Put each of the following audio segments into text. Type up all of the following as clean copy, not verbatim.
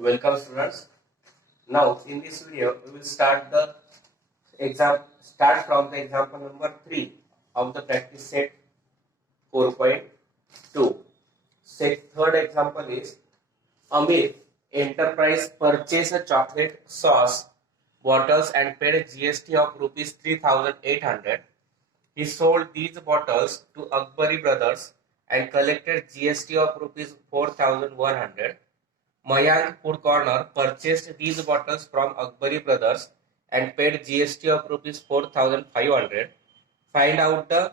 Welcome students. Now in this video we will start from the example number 3 of the practice set 4.2. Set third example is Amir Enterprise purchased a chocolate sauce bottles and paid GST of rupees 3800. He sold these bottles to Akbari Brothers and collected GST of rupees 4100. Mayank Food Corner purchased these bottles from Akbari Brothers and paid GST of rupees 4500. Find out the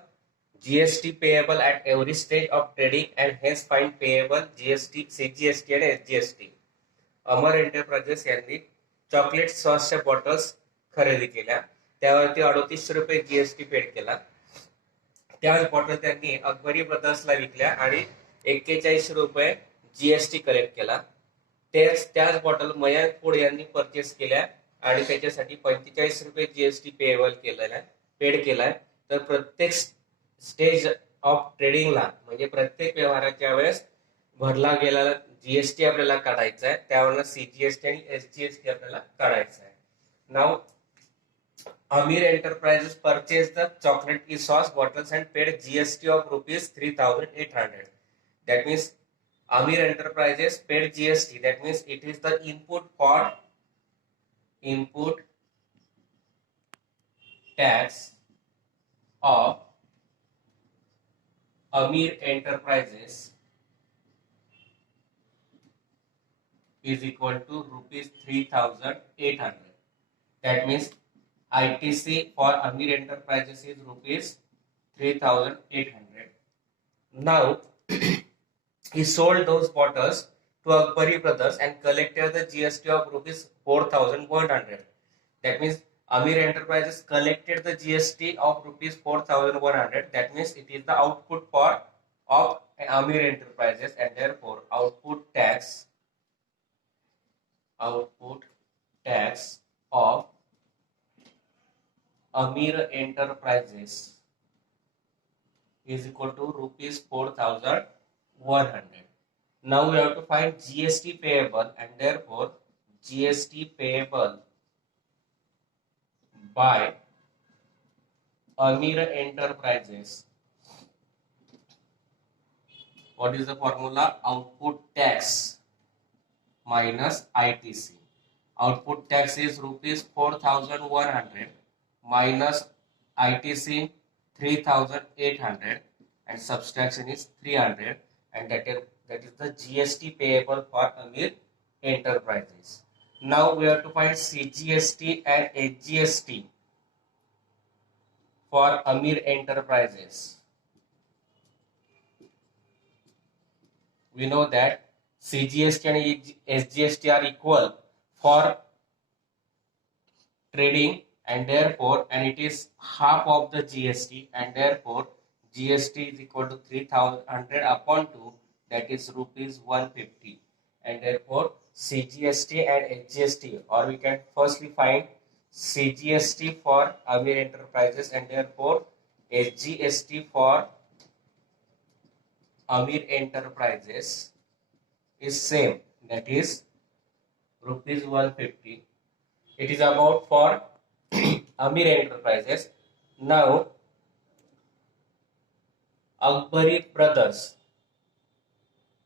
GST payable at every stage of trading and hence find payable GST, CGST and SGST. Amar enterprises यांनी chocolate सॉसच्या bottles खरेदी केल्या, त्यावरती 3800 रुपये GST paid केला. त्याच bottle त्यांनी अकबरी ब्रदर्सला विकल्या आणि 41 रुपये जीएसटी कलेक्ट केला. त्याच बॉटल मयांक फूड यांनी परचेस केल्या आणि त्याच्यासाठी 45 रुपये जीएसटी पेड केलाय. तर प्रत्येक स्टेज ऑफ ट्रेडिंगला म्हणजे प्रत्येक व्यवहाराच्या वेळेस भरला गेलेला जीएसटी आपल्याला काढायचा आहे, त्यावरनं सीजीएसटी आणि एसजीएसटी आपल्याला काढायचा आहे. नाव Amir Enterprises purchased the chocolate sauce bottles and paid GST of rupees 3800. That means Amir Enterprises paid GST. That means it is the input tax of Amir Enterprises is equal to rupees 3800. That means ITC for Amir Enterprises is rupees 3800. Now he sold those bottles to Akbari Brothers and collected the GST of rupees 4100. That means Amir Enterprises collected the GST of rupees 4100. That means it is the output part of Amir Enterprises, and therefore output tax of Amir Enterprises is equal to rupees 4100. Now we have to find GST payable, and therefore GST payable by Amir Enterprises. What is the formula? Output tax minus ITC. Output tax is rupees 4100 minus ITC 3800 and subtraction is 300, and that is the GST payable for Amir Enterprises. Now we have to find CGST and SGST for Amir Enterprises. We know that CGST and SGST are equal for trading, and it is half of the GST, and therefore GST is equal to 3,100 upon 2, that is rupees 150, and therefore CGST and SGST, or we can firstly find CGST for Amir Enterprises and therefore SGST for Amir Enterprises is same, that is rupees 150. It is about for Amir Enterprises. Now Akbari Brothers.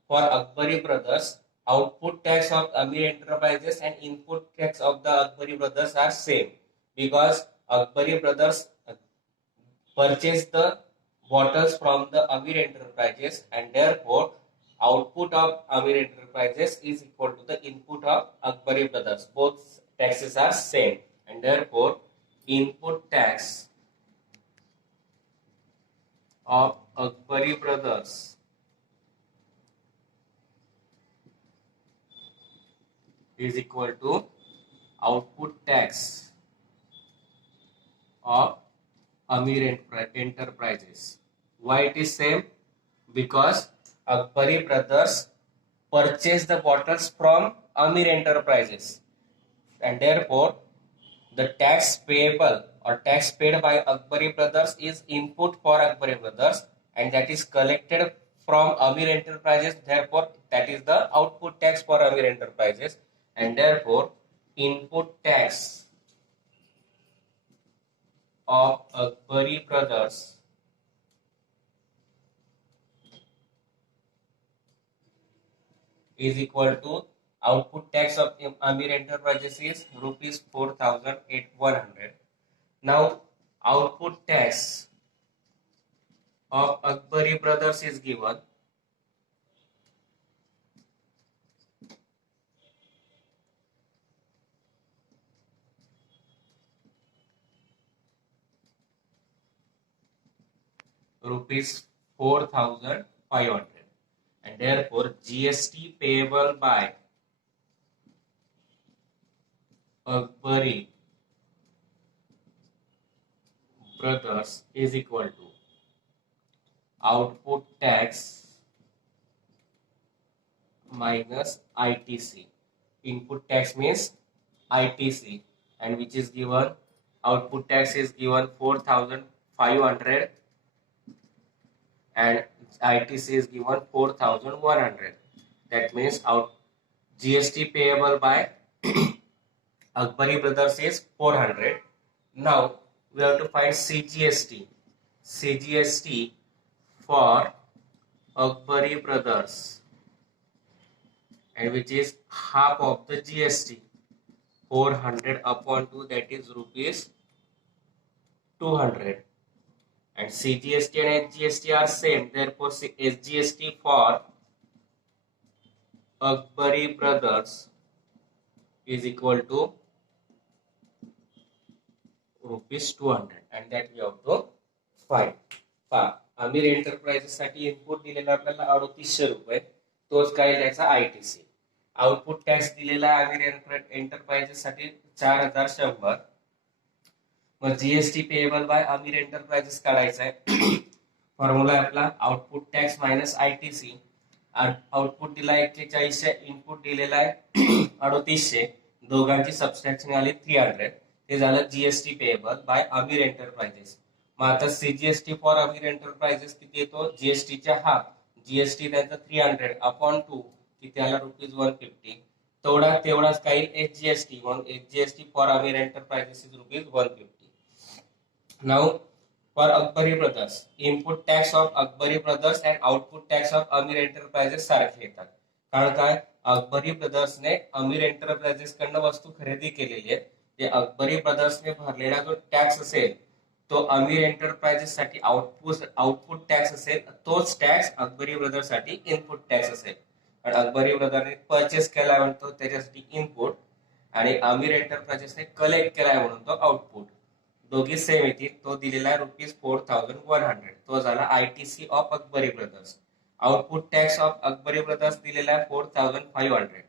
For Akbari Brothers, output tax of Amir Enterprises and input tax of the Akbari Brothers are same, because Akbari Brothers purchased the bottles from the Amir Enterprises, and therefore output of Amir Enterprises is equal to the input of Akbari Brothers. Both taxes are same, and therefore input tax of Akbari Brothers is equal to output tax of Amir Enterprises. Why it is same? Because Akbari Brothers purchased the bottles from Amir Enterprises, and therefore the tax payable or tax paid by Akbari Brothers is input for Akbari Brothers, and that is collected from Amir Enterprises. Therefore, that is the output tax for Amir Enterprises. and therefore input tax of Akbari Brothers is equal to output tax of Amir Enterprises is rupees 4,100. Now output tax of Akbari Brothers is given rupees 4,500, and therefore GST payable by Akbari Brothers is equal to output tax minus ITC. Input tax means ITC, and which is given, output tax is given 4,500 and ITC is given 4,100. That means out GST payable by Akbari Brothers is 400. Now we have to find CGST. CGST for Akbari Brothers, and which is half of the GST. 400 upon 2, that is rupees 200. And CGST and SGST are same. Therefore, SGST for Akbari Brothers is equal to rupees 200, and that we have to find. Aamir enterprises साठी input दिलेला आपल्याला 3800 रुपये, तोच काय त्याचा ITC. Output tax दिलेला Aamir enterprises साठी 4100. मग GST payable by Aamir enterprises काढायचा आहे. फॉर्म्युला आहे आपला output tax minus ITC. Output दिला 4100, इनपुट दिलेला आहे 3800, दोघांची सबस्ट्रॅक्शन आली 300. ते झालं GST payable by Aamir enterprises. मग आता सीजीएसटी फॉर आमिर एंटरप्राइजेस किती येतो, जीएसटीच्या हाफ, जीएसटी त्यांचा 300 अपॉन 2 किती आला रुपीज 150. तेवढाच काही एचजीएसटी, म्हणून HGST for Aamir enterprises is rupees 150. Now for Akbari Brothers, input tax of Akbari Brothers and output tax of Aamir enterprises सारखे येतात. कारण काय, Akbari ब्रदर्सने आमिर एंटरप्राइजेस कडनं वस्तू खरेदी केलेली आहे. जे Akbari ब्रदर्सने भरलेला जो टॅक्स असेल तो आमिर एंटरप्राइजेस साठी आउटपुट टॅक्स असेल, तोच टॅक्स Akbari ब्रदर्स साठी इनपुट टॅक्स असेल. आणि Akbari ब्रदरने परचेस केलाय म्हणतो त्याच्यासाठी इनपुट, आणि आमिर एंटरप्राइजेसने कलेक्ट केलाय म्हणून तो आउटपुट. दोघी सेम येतील. तो दिलेला आहे रुपीज 4,100. तो झाला ITC of Akbari brothers. Output tax of Akbari brothers दिलेला आहे 4,500.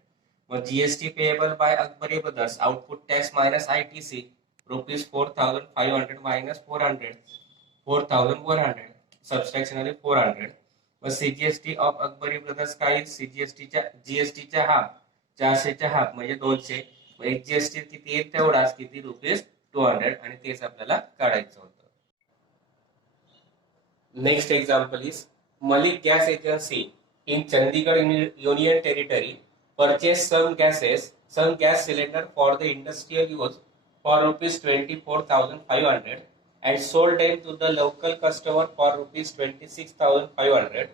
मग GST payable by Akbari brothers, output tax minus ITC, rupees 4,500 minus 400, 4,100, subtraction आली 400. मग सीजीएसटी ऑफ Akbari ब्रदर्स काय, सीजीएसटीच्या जीएसटीच्या हाफ, 400च्या हाफ म्हणजे 200. मग एचजीएसटी किती येईल तेवढाच, किती रुपीज 200, आणि तेच आपल्याला काढायचं होतं. Next example is Malik gas agency in Chandigarh union territory purchase some gas cylinder for the industrial use for rupees 24,500 and sold them to the local customer for rupees 26,500.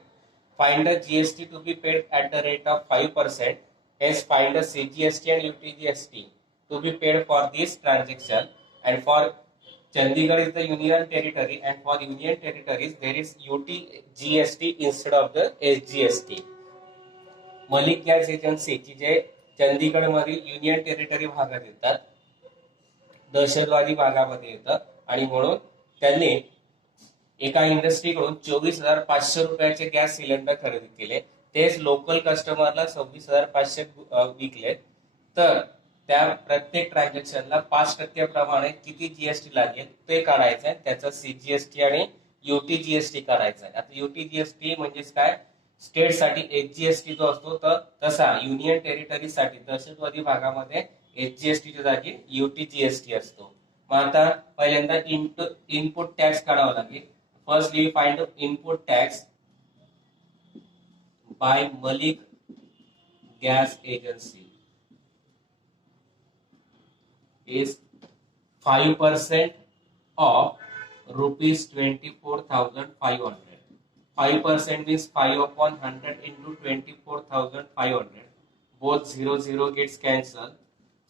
Find the GST to be paid at the rate of 5%. Hence find the CGST and UTGST to be paid for this transaction. And for Chandigarh is the union territory, and for union territories there is UTGST instead of the SGST. Malik gas agency की जे चंदीगड मधील union territory भागात येतात, दहशतवादी भागामध्ये येतं, आणि म्हणून त्यांनी एका इंडस्ट्रीकडून 24,500 रुपयाचे गॅस सिलेंडर खरेदी केले. तेच लोकल कस्टमरला 26,500 विकले. तर त्या प्रत्येक ट्रान्झॅक्शनला 5% प्रमाणे किती जीएसटी लागेल ते काढायचं आहे. त्याचा सीजीएसटी आणि युटीजीएसटी काढायचा आहे. आता युटीजीएसटी म्हणजेच काय, स्टेट साठी एचजीएसटी जो असतो तर तसा युनियन टेरिटरी साठी दहशतवादी भागामध्ये एचजीएसटीच्या जागी युटीजीएसटी असतो. मग आता पहिल्यांदा इनपुट टॅक्स काढावा लागेल. First we find input tax by Malik gas agency. is 5% of rupees 24,500. 5% means 5 upon 100 into 24,500. Both 0 gets cancelled.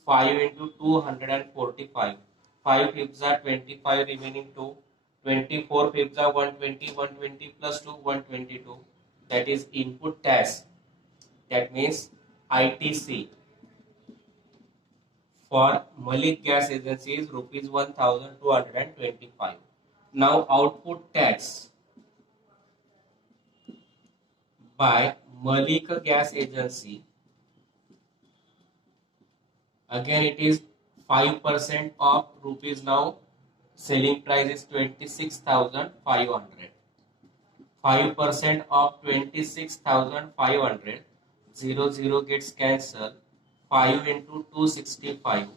5 into 245. 5 fifths are 25, remaining 2. 24 fifths are 120. 120 plus 2, 122. That is input tax. That means ITC for Malik Gas Agency is rupees 1,225. Now output tax by Malik Gas Agency, again it is 5% of rupees. Now selling price is 26,500. 5% of 26,500. 0 gets cancelled. 5 into 265.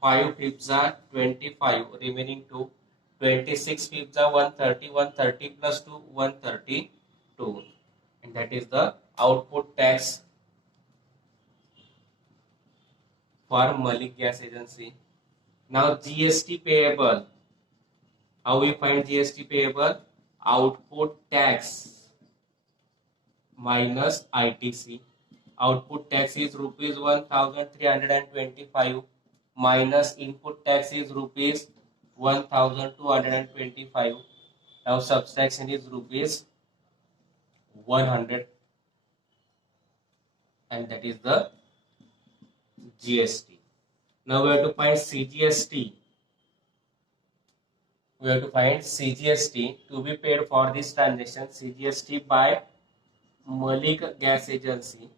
5 fifths are 25, remaining 2. 26 fifths are 130. 130 plus 2, 132. And that is the output tax for Malik Gas Agency. Now GST payable. How we find GST payable? Output tax minus ITC. Output tax is rupees 1,325 minus input tax is rupees 1,225. Now subtraction is rupees 100, and that is the GST. Now we have to find CGST. We have to find CGST to be paid for this transaction. CGST by Malik Gas Agency,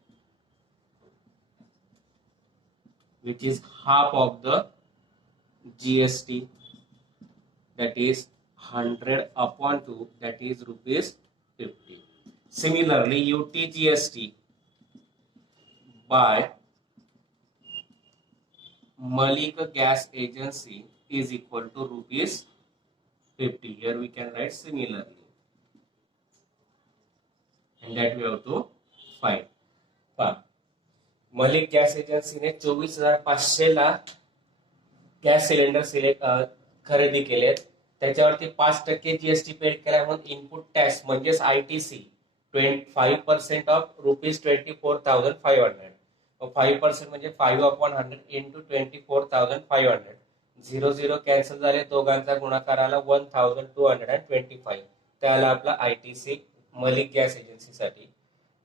which is half of the GST, that is 100 upon 2, that is rupees 50. Similarly, UTGST by Malik Gas Agency is equal to rupees 50. Here we can write similarly, and that we have to find. Malik gas एजन्सीने 24,500 ला gas cylinder खरेदी केलेत. त्याच्यावरती 5% GST paid केला म्हणून input tax म्हणजेच ITC 5% of rupees 24,500. 5% म्हणजे 5 upon 100 into 24,500. 0 cancel झाले, दोघांचा गुणाकार आला 1,225. त्याला आपला ITC मलिक गॅस एजन्सी साठी.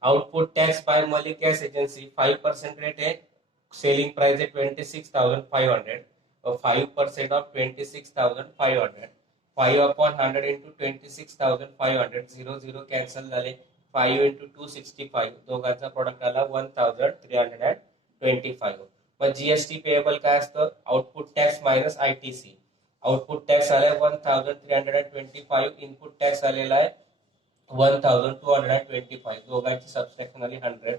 Output tax bye Malik gas agency 5% rate है. सेलिंग प्राइस है 26,500 और 5% ऑफ 26,500. 5 upon 100 into 26,500. 0 कैंसल झाले. 5 into 265 दोघांचा प्रोडक्ट आला 1,325. मग जीएसटी पेएबल काय असतं? Output tax minus ITC. Output tax आलाय 1,325. इनपुट टॅक्स आलेला आहे 1,225. दोघांची सबस्ट्रॅक्शन आली 100.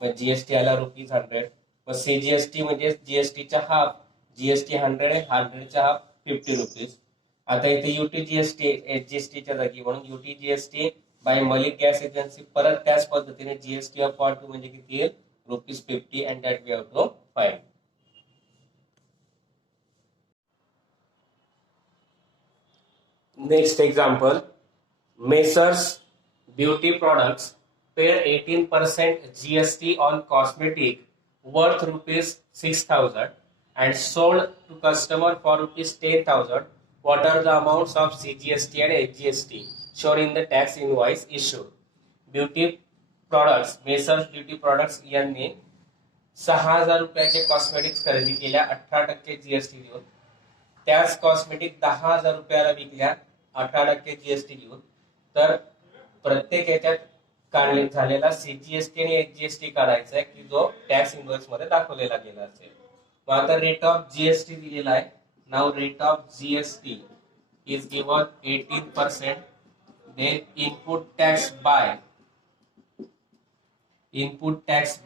मग जीएसटी आला रुपीज 100. मग सीजीएसटी म्हणजे जीएसटीचा हाफ. जीएसटी 100 आहे, 100चा हाफ 50 रुपीज. आता इथे यूटीजीएसटी एचजीएसटीच्या जागी म्हणून UTGST by Malik gas agency परत त्याच पद्धतीने जीएसटी अपॉन 2 म्हणजे किती येईल? Rupees 50. And that we have to find. Next example, messrs Beauty Products paid 18% GST on cosmetic worth rupees 6,000 and sold to customer for rupees 10,000. What are the amounts of CGST and HGST shown in the tax invoice issued? Beauty Products, Messrs Beauty Products यांनी 6,000 रुपयाचे cosmetics खरेदी केल्या 18% GST देऊन. त्याच cosmetic 10,000 रुपयाला विकल्या 18% GST देऊन. तर प्रत्येक याच्यात काढले झालेला सीजीएसटी आणि एचजीएसटी काढायचा आहे की जो टॅक्स इनव्हॉइस मध्ये दाखवलेला गेला असेल. मग आता रेट ऑफ जीएसटी दिलेला आहे. Now rate of GST is given 18%. Then input tax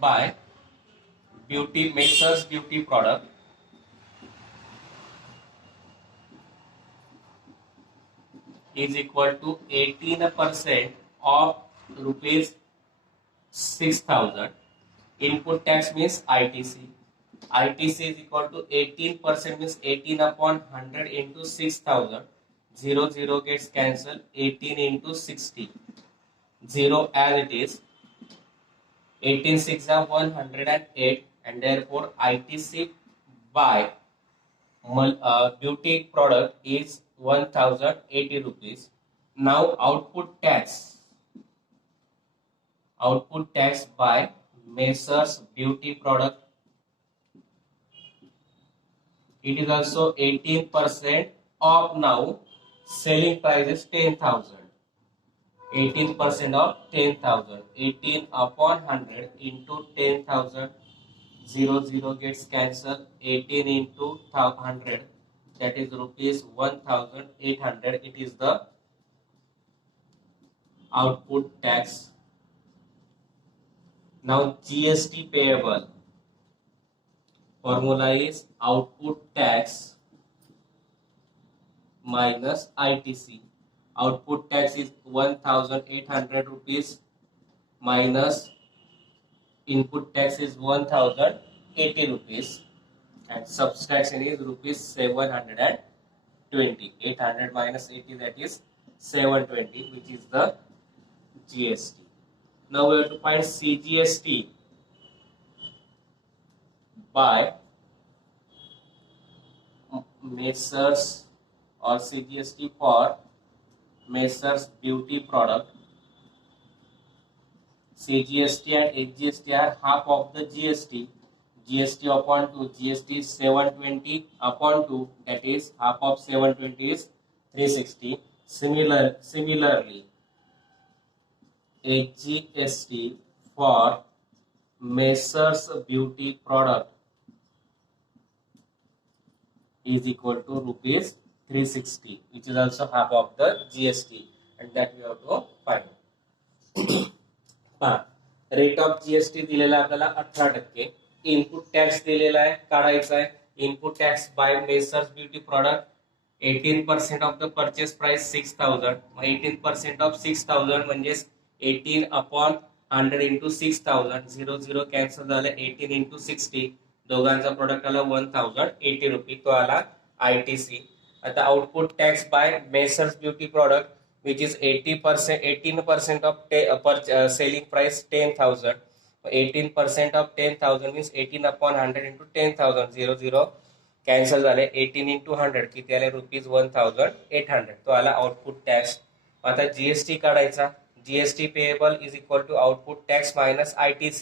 by beauty messrs beauty product is equal to 18% of rupees 6,000. Input tax means ITC. ITC is equal to 18% means 18 upon 100 into 6000. 0 gets cancelled. 18 into 60. 0 as it is. 18 6 are 108, and therefore ITC by beauty product is 1080 rupees. Now output tax by Messrs beauty product, it is also 18% of now selling price is 10,000. 18% of 10,000. 18 upon 100 into 10,000. 0 gets cancelled. 18 into 100, that is rupees 1,800. It is the output tax. Now GST payable. Formula is output tax minus ITC. Output tax is 1,800 rupees minus input tax is 1,080 rupees, and subtraction is rupees 720. 800 minus 80, that is 720, which is the GST. Now we have to find CGST by Messrs, or CGST for Messrs beauty product. CGST and HGST are half of the GST. GST upon 2, GST is 720 upon 2, that is half of 720 is 360. Similarly, HGST for Messrs beauty product is equal to rupees 360, which is also half of the GST, and that we have to find. Rate of GST दिलेला आपल्याला 18%. Input tax दिलेला आहे, काढायचा आहे. Input tax by messrs beauty product 18% of the purchase price 6000. मग 18% of 6000 म्हणजे 18 upon 100 into 6000. 0 cancel झालं. 18 into 60, दोघांचा प्रोडक्ट आला 1080 रुपये. तो आला ITC. आता output tax by messrs beauty product, which is 18% of selling price 10,000. 18% of 10,000 means 18 upon 100 into 10,000. 0 cancel झाले. 18 into 100 किती आले रुपीज 1,800. तो आला आउटपुट टॅक्स. आता जीएसटी काढायचा. GST payable is equal to output tax minus ITC,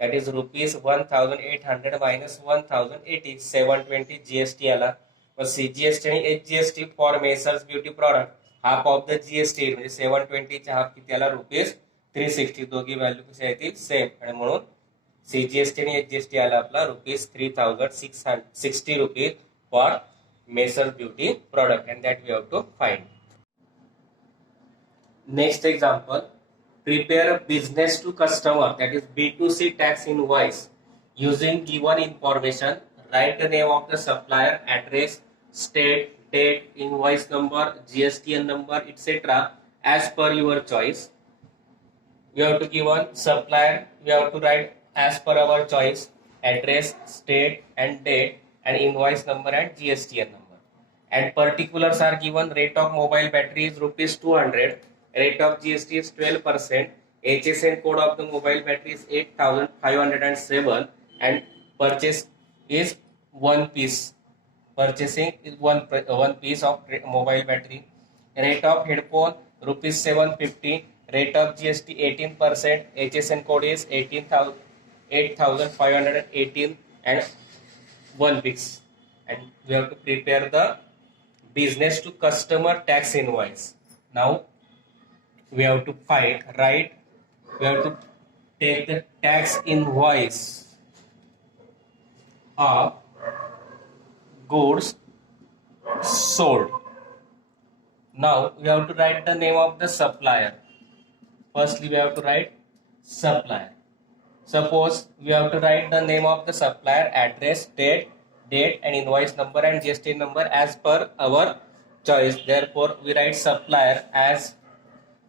that is rupees 1,800 minus 1,080. 720 GST आला. CGST आणि HGST for messrs beauty product half of the GST म्हणजे 720 चा हाफ किती आला रुपीज 360. दोघी व्हॅल्यू कशी आहे सेम, आणि म्हणून सीजीएसटी आणि एचजीएसटी आला आपला rupees 3,660 rupees for messrs beauty product, and that we have to find. Next example, prepare a business to customer, that is B2C tax invoice using given information. Write the name of the supplier, address, state, date, invoice number, GSTN number, etc. as per your choice. We have to give one supplier, we have to write as per our choice, address, state and date, and invoice number and GSTN number. And particulars are given. Rate of mobile battery is rupees 200. Rate of GST is 12%. HSN code of the mobile battery is 8507, and purchase is one piece. Purchasing is one piece of mobile battery. Rate of headphone rupees 750. Rate of GST 18%. HSN code is 8518, and one piece. And we have to prepare the business to customer tax invoice. Now we have to we have to take the tax invoice of goods sold. Now we have to write the name of the supplier. Firstly, we have to write supplier. Suppose we have to write the name of the supplier, address, date, and invoice number and GST number as per our choice. Therefore, we write supplier as,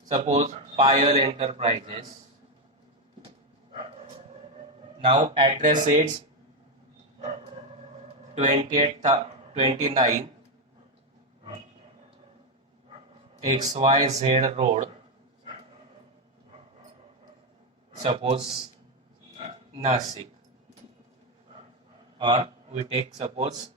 suppose, Payal Enterprises. Now address is 28 29 XYZ road, suppose Nasik, or we take suppose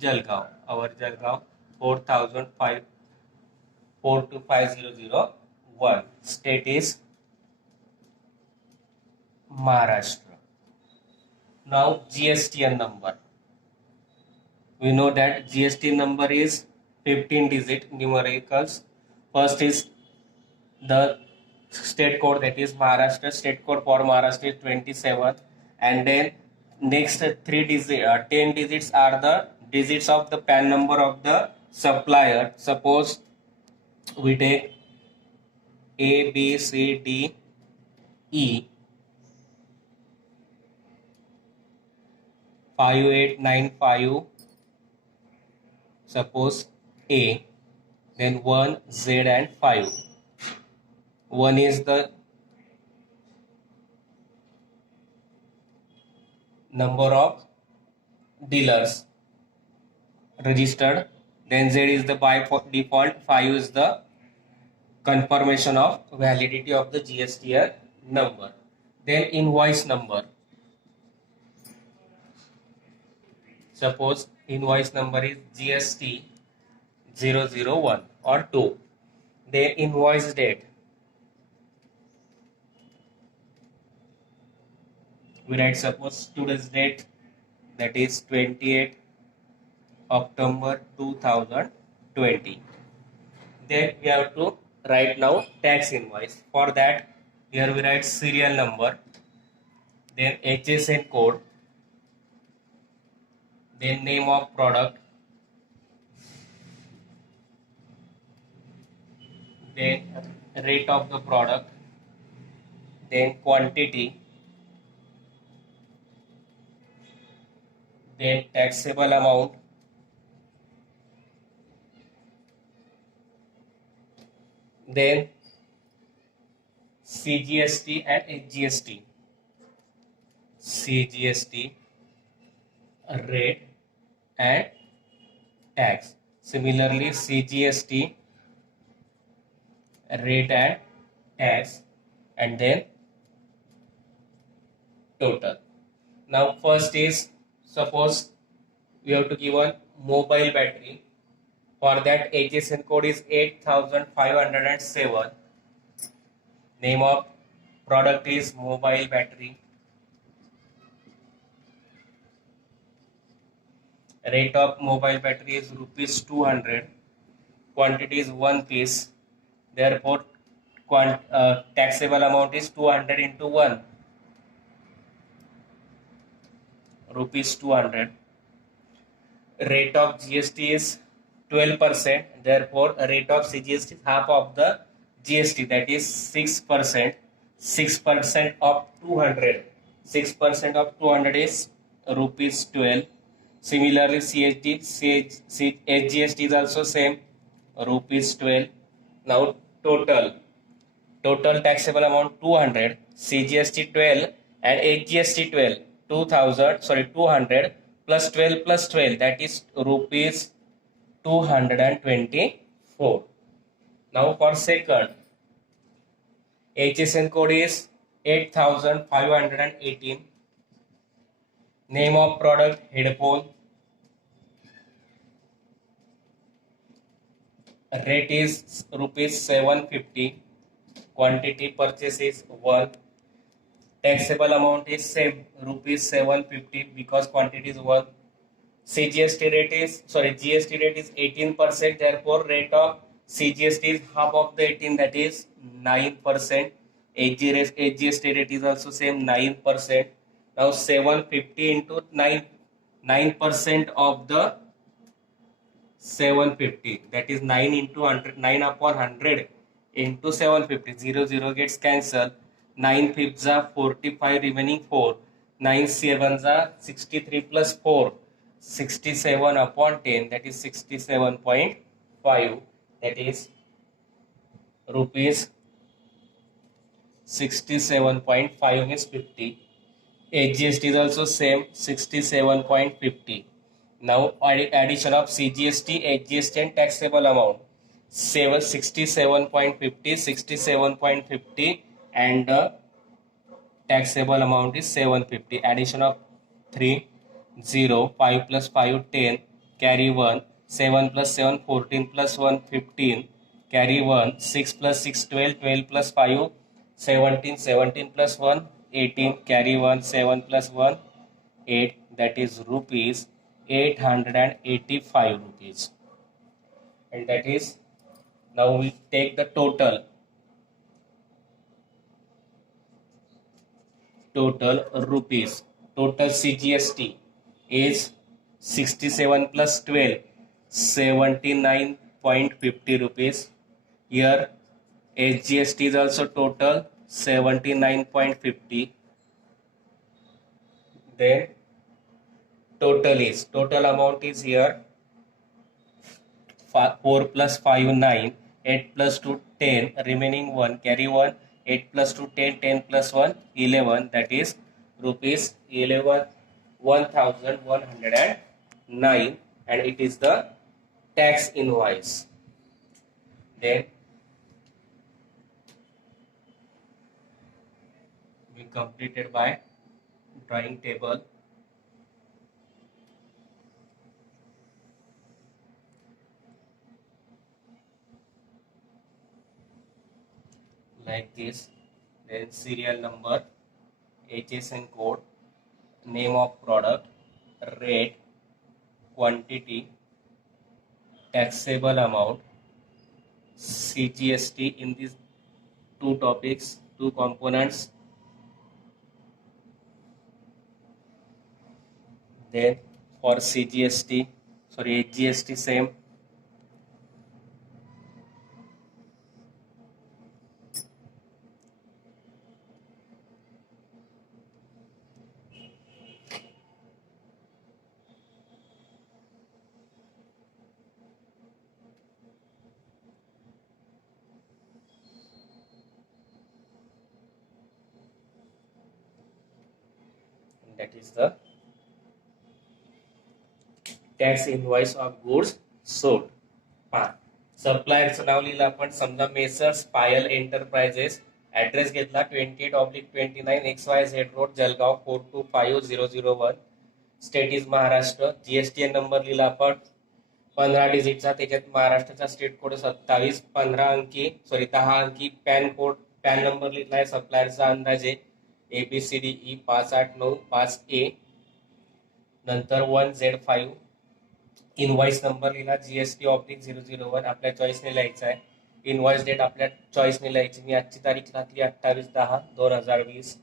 Jalgaon, our Jalgaon 4250001, state is Maharashtra. Now GSTN number. We know that GST number is 15 digit numericals. First is the state code, that is Maharashtra. State code for Maharashtra is 27, and then next 10 digits are the digits of the PAN number of the supplier. Suppose we take A, B, C, D, E, 5895, suppose A, then 1, Z and 5. 1 is the number of dealers registered, then Z is the by default, 5 is the confirmation of validity of the GSTN number. Then invoice number. Suppose invoice number is GST 001 or 2. Then invoice date. We write suppose today's date, that is 28 October 2020. Then we have to write now tax invoice. For that, here we write serial number, then HSN code, then name of product, then rate of the product, then quantity, then taxable amount, then CGST and HGST. CGST, rate and tax. Similarly, CGST, rate and tax, and then total. Now first is, suppose we have to give a mobile battery. For that, HSN code is 8507. Name of product is mobile battery. Rate of mobile battery is rupees 200. Quantity is 1 piece. Therefore, taxable amount is 200 into 1. Rupees 200. Rate of GST is 12%. Therefore, rate of CGST is half of the GST, that is 6%. 6% of 200. 6% of 200 is rupees 12. Similarly, HGST is also same, rupees 12. Now total taxable amount 200, CGST 12 and HGST 12, 200 plus 12 plus 12, that is rupees 224. Now for second, HSN code is 8518. Name of product headphone. Rate is rupees 750. Quantity purchase is 1. Taxable amount is same, rupees 750, because quantity is 1. GST rate is 18%. Therefore, rate of CGST is half of the 18, that is 9%. HGST rate is also same, 9%. Now 750 into 9% of the 750, that is 9 into 100, 9 upon 100 into 750. 0 gets cancelled. 9 fifths are 45, remaining 4. 9 sevens are 63 plus 4. 67 upon 10, that is 67.5, that is rupees 67.5 is 50. HGST is also same 67.50. Now addition of CGST, HGST and taxable amount 67.50, 67.50 and taxable amount is 750. Addition of 3, 0, 5 plus 5, 10, carry 1, 7 plus 7, 14 plus 1, 15, carry 1, 6 plus 6, 12, 12 plus 5, 17, 17 plus 1, 18, carry 1, 7 plus 1, 8, that is rupees 885 rupees. And that is, now we take the total rupees. Total CGST is 67 plus 12, 79.50 rupees. Here HGST is also total 79.50. Then total amount is here 4 plus 5, 9, 8 plus 2, 10, remaining 1, carry 1, 8 plus 2, 10, 10 plus 1, 11, that is rupees 11,109, and it is the tax invoice. Then we completed by drawing table. Like this, then serial number, HSN code, name of product, rate, quantity, taxable amount, CGST in these two topics, two components. Then for HGST same. That is the tax invoice of goods sold. सप्लायरचं नाव लिहिलं आपण, समजा messrs पायल enterprises, address घेतला 28/29 XYZ road Jalgaon 425001, state is Maharashtra, GSTN number लिहिला आपण 15 डिजिटचा, त्याच्यात महाराष्ट्राचा state code 27, 10 अंकी pan number लिहिला आहे सप्लायरचा अंदाजे ABCDE 5895A, नंतर 1Z5, इनवॉइस नंबर लिहिला GST/001 आपल्या चॉईसने लिहायचा आहे. इनवॉइस डेट आपल्या चॉईसने लिहायची, मी आजची तारीख टाकली 28/10/2020.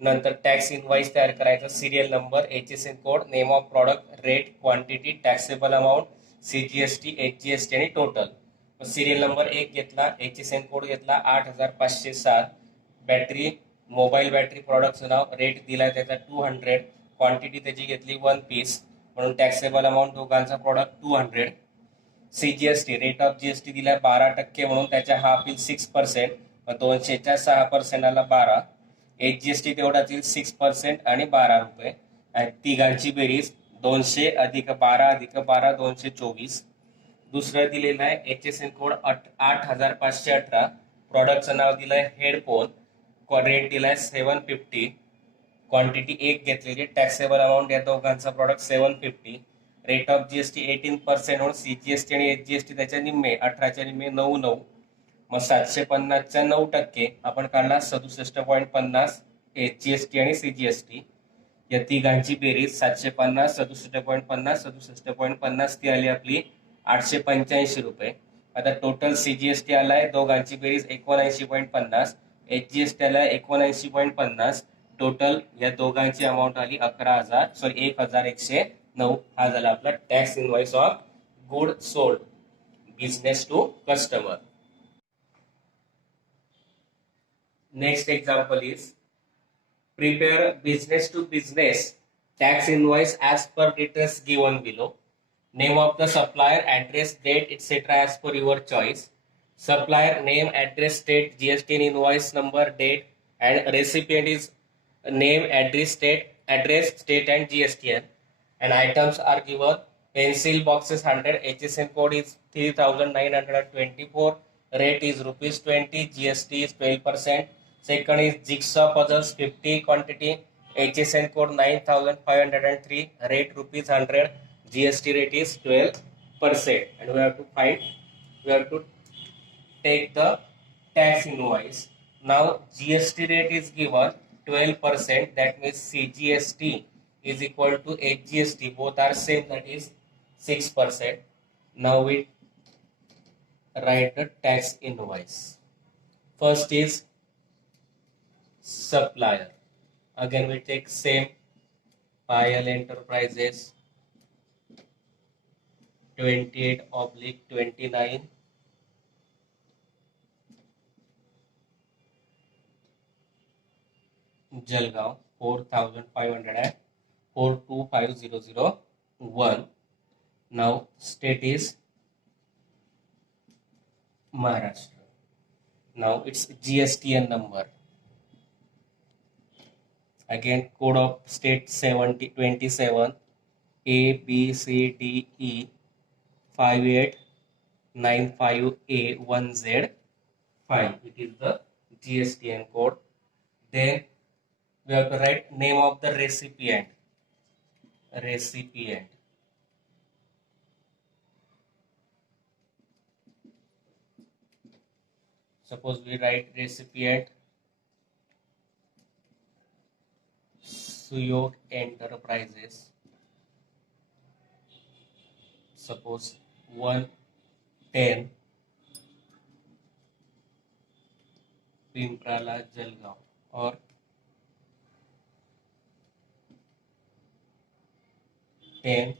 नंतर टॅक्स इनवॉइस तयार करायचा, serial number, HSN code, name of product, rate, quantity, taxable amount, CGST, HGST आणि टोटल. सिरियल नंबर 1 घेतला, HSN कोड घेतला 8507, बॅटरी मोबाईल बॅटरी प्रॉडक्टचं नाव, रेट दिलाय त्याचा 200, क्वांटिटी त्याची घेतली 1 पीस म्हणून टॅक्सेबल अमाऊंट दोघांचा product 200. CGST rate of GST दिलाय 12% म्हणून त्याच्या हाफ येईल 6%, 200च्या 6%ला 12. HGST तेवढाच येईल 6% आणि 12 रुपये. आणि तिघांची बेरीज 200 अधिक 12 अधिक 12 224. दुसरं दिलेलं आहे HSN कोड 8518, प्रॉडक्टचं नाव दिलंय हेडफोन, रेट दिलाय 750, क्वांटिटी 1 घेतलेली, टॅक्सेबल अमाऊंट या दोघांचा प्रॉडक्ट 750, रेट ऑफ GST 18% म्हणून CGST आणि HGST त्याच्या निम्मे 18च्या निम्मे 9 मग 750च्या 9% आपण काढला 67.50 HGST आणि CGST. या तिघांची बेरीज 750, 67.50, 67.50 ती आली आपली 885 रुपये. आता टोटल CGST आलाय दोघांची बेरीज 79.50, HGST आलाय 79.50, टोटल या दोघांची अमाऊंट आली 11,109. हा झाला आपला tax invoice of good sold business to customer. Next example is prepare business to business tax invoice as per details given below. Name of the supplier, address, date, etc. as per your choice. Supplier name, address, date, GST invoice number, date, and recipient is name, address, state and GSTN. And items are given. Pencil boxes 100, HSN code is 3924, rate is rupees 20, GST is 12%. Second is jigsaw puzzles 50 quantity, HSN code 9503, rate rupees 100, GST rate is 12%. And we have to take the tax invoice. Now GST rate is given 12%, that means CGST is equal to HGST, both are same, that is 6%. Now we write the tax invoice. First is supplier. Again we take same, Payal Enterprises 28/29, Jalgaon 4,500 Now state is Maharashtra. Now it's GSTN number. Again code of state 27 ABCDE 5895A1Z5. It is the GSTN code. Then we have to write name of the recipient. Suppose we write recipient Suyog Enterprises. Suppose 110 Pimprala Jalgaon, or 10,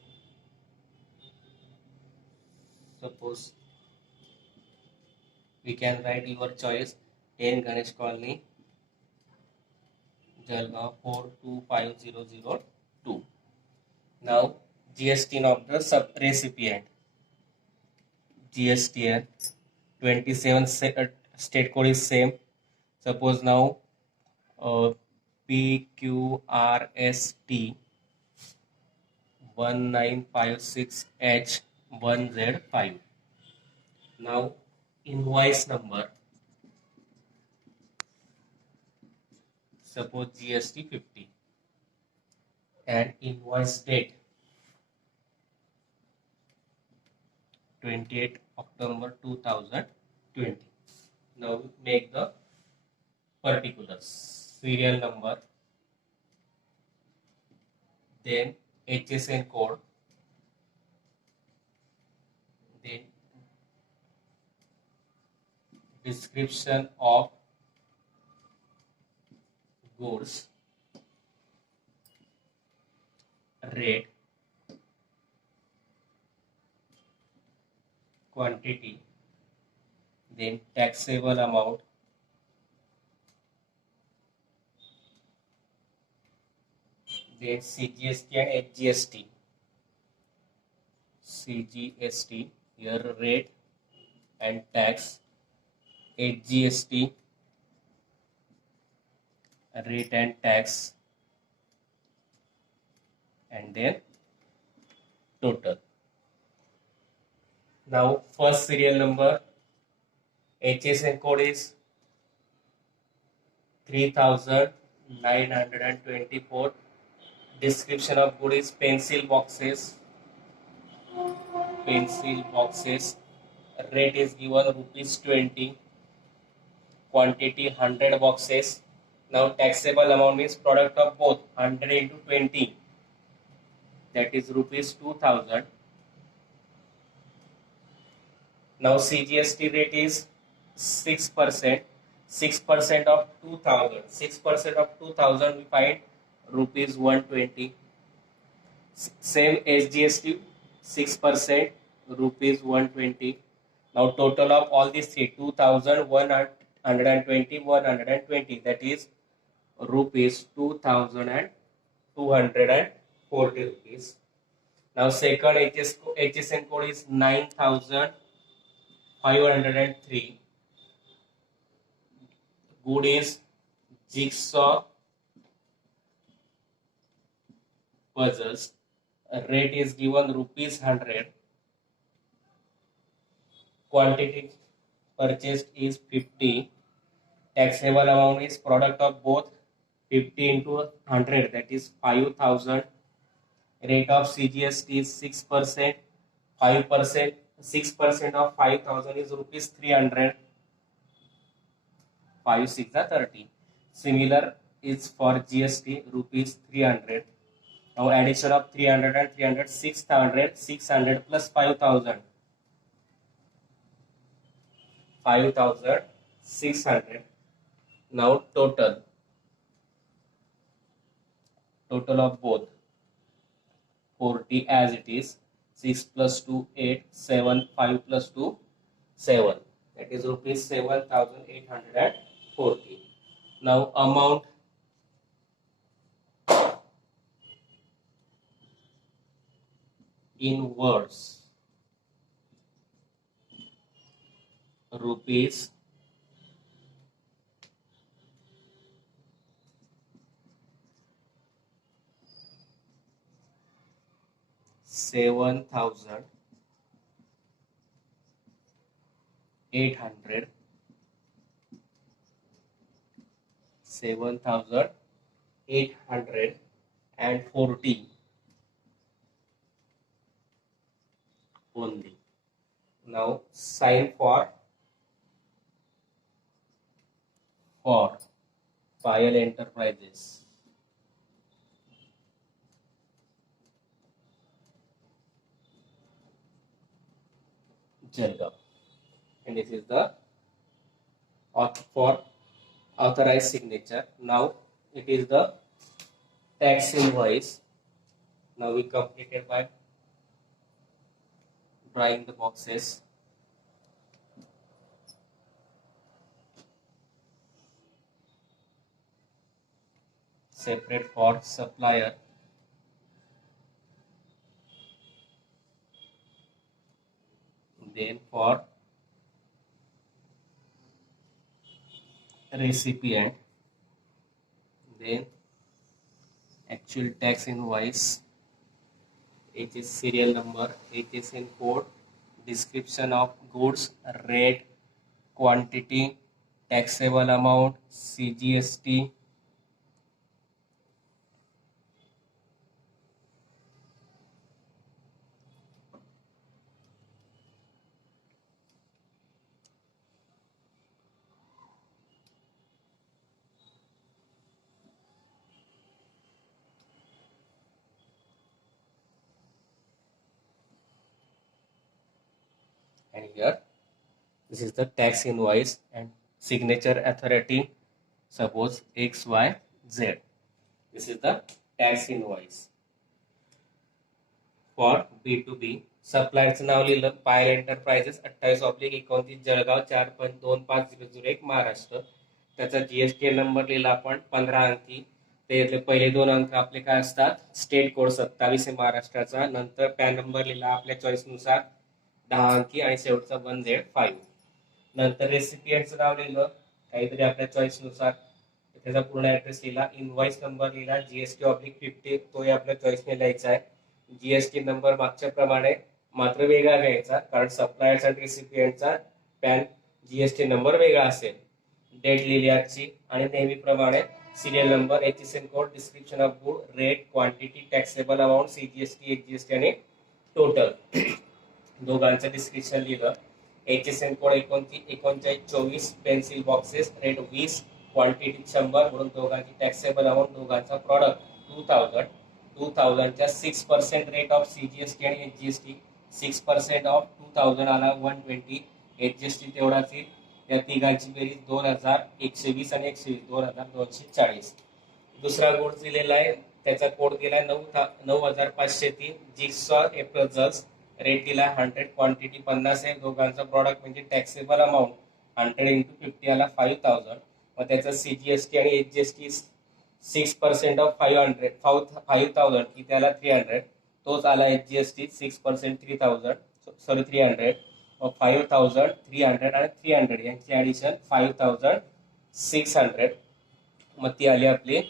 suppose we can write your choice, 10 Ganesh Colony, Jalgaon 425002. Now GST of the sub recipient, GSTN 27 state code is same. Suppose now PQRST 1956H1Z5. Now invoice number, suppose GST 50, and invoice date 28 October 2020. Now make the particulars. Serial number, then HSN code, then description of goods, rate, quantity, then taxable amount, then CGST and HGST. CGST, here rate and tax, HGST, rate and tax, and then total. Now first serial number, HSN code is 3924. Description of good is pencil boxes. Rate is given rupees 20. Quantity 100 boxes. Now taxable amount means product of both 100 into 20. That is rupees 2000. Now CGST rate is 6%. 6% of 2000. 6% of 2000 we find rupees 120. Same HGST 6%, rupees 120. Now total of all these three, 2120, 120, that is rupees 2240 rupees. Now second HSN code is 9503. Good is jigsaw puzzles. Rate is given rupees 100. Quantity purchased is 50. Taxable amount is product of both 50 into 100, that is 5,000. Rate of CGST is 6%. 5%, 6% of 5,000 is rupees 300. 5 6 are 30. Similar is for GST, rupees 300. Now addition of 300 and 300, 600, 600 plus 5,000. 5,600. Now total of both 40 as it is. 6 plus 2 8, 7, 5 plus 2 7, that is rupees 7,840. Now amount in words, rupees 7,800, 7,840 only. Now sign for Payal Enterprises. Jalgaon. And this is the for authorized signature. Now it is the tax invoice. Now we completed by drawing the boxes. Separate for supplier. Then for recipient, then actual tax invoice, HSN serial number, HSN code, description of goods, rate, quantity, taxable amount, CGST, and here this is the tax invoice and signature authority, suppose XYZ. This is the tax invoice. For B2B सप्लायरचं नाव लिहिलं पायल enterprises 28/29 Jalgaon 4.2501 Maharashtra. त्याचा GST number लिहिला आपण 15 अंकी. त्यातले पहिले 2 अंक आपले काय असतात, स्टेट कोड 27 आहे महाराष्ट्राचा. नंतर पॅन नंबर लिहिला आपल्या चॉईसनुसार 10 अंकी आणि शेवटचा 1Z5. नंतर रेसिपियंटचं नाव लिहिलं काहीतरी आपल्या चॉईसनुसार, त्याचा पूर्ण ऍड्रेस लिहिला. इनव्हॉइस नंबर लिहिला GST/50, तोही आपल्या चॉईसने लिहायचा आहे. जीएसटी नंबर मागच्या प्रमाणे मात्र वेगळा घ्यायचा, कारण सप्लायर्स आणि रेसिपियंटचा पॅन जीएसटी नंबर वेगळा असेल. डेट लिहिली आजची आणि नेहमीप्रमाणे serial number, HSN code, description of good, rate, quantity, taxable amount, CGST, HGST आणि टोटल दोघांचं डिस्क्रिप्शन लिहिलं. HSN code 3924, pencil boxes, rate 20, quantity 100 म्हणून दोघांची टॅक्सेबल अमाऊंट, दोघांचा प्रॉडक्ट 2000च्या 6% रेट ऑफ CGST आणि HGST. 6% ऑफ 2000 आला 120, HGST तेवढाच येईल. या तिघांची बेरीज 2120 आणि 120, 2240. दुसरा गुड दिलेला आहे, त्याचा कोड दिलाय 9503, जिक्सॉ एप्रोझल्स, रेट दिला 100, क्वांटिटी 50 आहे. दोघांचा प्रॉडक्ट म्हणजे टॅक्सेबल अमाऊंट 100 into 50 आला 5000. मग त्याचा CGST आणि HGST 6% ऑफ 5000 की त्याला 300, तोच आला HGST 6% 300. 5000, 300 आणि 300 यांची ऍडिशन 5600. मग ती आली आपली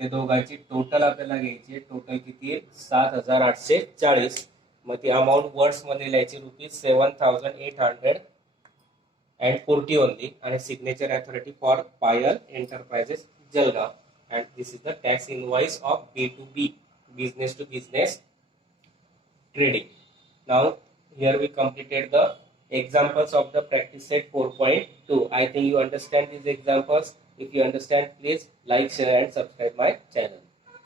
ते दोघांची टोटल आपल्याला घ्यायची आहे. टोटल किती आहे? 7,840. मग ती अमाऊंट वर्ड्स मध्ये लिहायची ₹7,840 ओनली. आणि signature authority for Payal enterprises Jalgaon. And this is the tax invoice of B2B, business to business trading. Now here we completed the examples of the practice set 4.2. I think you understand these examples. If you understand, please like, share and subscribe my channel.